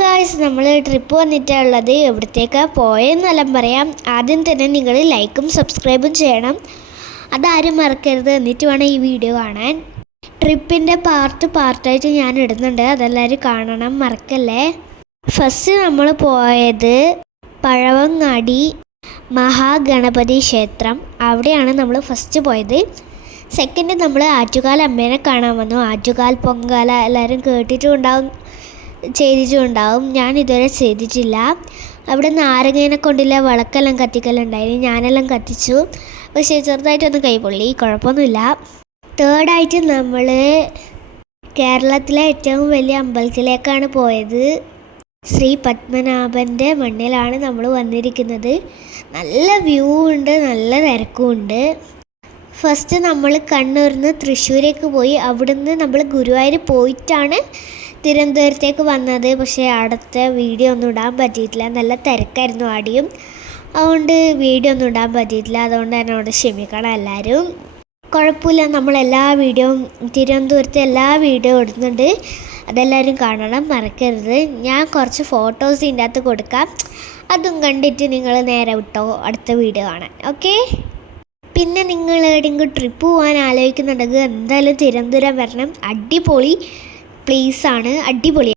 Guys, നമ്മൾ trip വന്നിട്ടുള്ളത് എവിടത്തേക്കാണ് പോയെന്നെല്ലാം പറയാം. ആദ്യം തന്നെ നിങ്ങൾ ലൈക്കും സബ്സ്ക്രൈബും ചെയ്യണം, അതാരും മറക്കരുത്. എന്നിട്ട് വേണം ഈ വീഡിയോ കാണാൻ. ട്രിപ്പിൻ്റെ പാർട്ടായിട്ട് ഞാൻ ഇടുന്നുണ്ട്, അതെല്ലാവരും കാണണം, മറക്കല്ലേ. ഫസ്റ്റ് നമ്മൾ പോയത് പഴവങ്ങാടി മഹാഗണപതി ക്ഷേത്രം, അവിടെയാണ് നമ്മൾ ഫസ്റ്റ് പോയത്. സെക്കൻഡ് നമ്മൾ ആറ്റുകാൽ അമ്മേനെ കാണാൻ വന്നു. ആറ്റുകാൽ പൊങ്കാല എല്ലാവരും ചെയ്തിട്ടുണ്ടാവും, ഞാൻ ഇതുവരെ ചെയ്തിട്ടില്ല. അവിടെ നാരങ്ങേനെ കൊണ്ടുള്ള വിളക്കെല്ലാം കത്തിക്കലുണ്ടായിരുന്നു, ഞാനെല്ലാം കത്തിച്ചു. പക്ഷേ ചെറുതായിട്ടൊന്ന് കൈപൊള്ളി, കുഴപ്പമൊന്നുമില്ല. തേർഡായിട്ട് നമ്മൾ കേരളത്തിലെ ഏറ്റവും വലിയ അമ്പലത്തിലേക്കാണ് പോയത്. ശ്രീ പത്മനാഭൻ്റെ മണ്ണിലാണ് നമ്മൾ വന്നിരിക്കുന്നത്. നല്ല വ്യൂ ഉണ്ട്, നല്ല തിരക്കും ഉണ്ട്. ഫസ്റ്റ് നമ്മൾ കണ്ണൂരിൽ നിന്ന് തൃശ്ശൂരേക്ക് പോയി. അവിടുന്ന് നമ്മൾ ഗുരുവായൂർ പോയിട്ടാണ് തിരുവനന്തപുരത്തേക്ക് വന്നത്. പക്ഷേ അടുത്ത വീഡിയോ ഒന്നും ഇടാൻ പറ്റിയിട്ടില്ല, നല്ല തിരക്കായിരുന്നു ആദ്യം, അതുകൊണ്ട് വീഡിയോ ഒന്നും ഇടാൻ പറ്റിയിട്ടില്ല. അതുകൊണ്ട് എന്നോട് ക്ഷമിക്കണം എല്ലാവരും. കുഴപ്പമില്ല, നമ്മളെല്ലാ വീഡിയോയും തിരുവനന്തപുരത്തെ എല്ലാ വീഡിയോ ഇടുന്നുണ്ട്, അതെല്ലാവരും കാണണം, മറക്കരുത്. ഞാൻ കുറച്ച് ഫോട്ടോസ് ഇതിൻ്റെ അകത്ത് കൊടുക്കാം, അതും കണ്ടിട്ട് നിങ്ങൾ നേരെ വിട്ടോ അടുത്ത വീഡിയോ കാണാൻ. ഓക്കെ. പിന്നെ നിങ്ങൾ എവിടെയെങ്കിലും ട്രിപ്പ് പോകാൻ ആലോചിക്കുന്നുണ്ടെങ്കിൽ എന്തായാലും തിരുവനന്തപുരം വരണം. അടിപൊളി പ്ലേസാണ്, അടിപൊളി.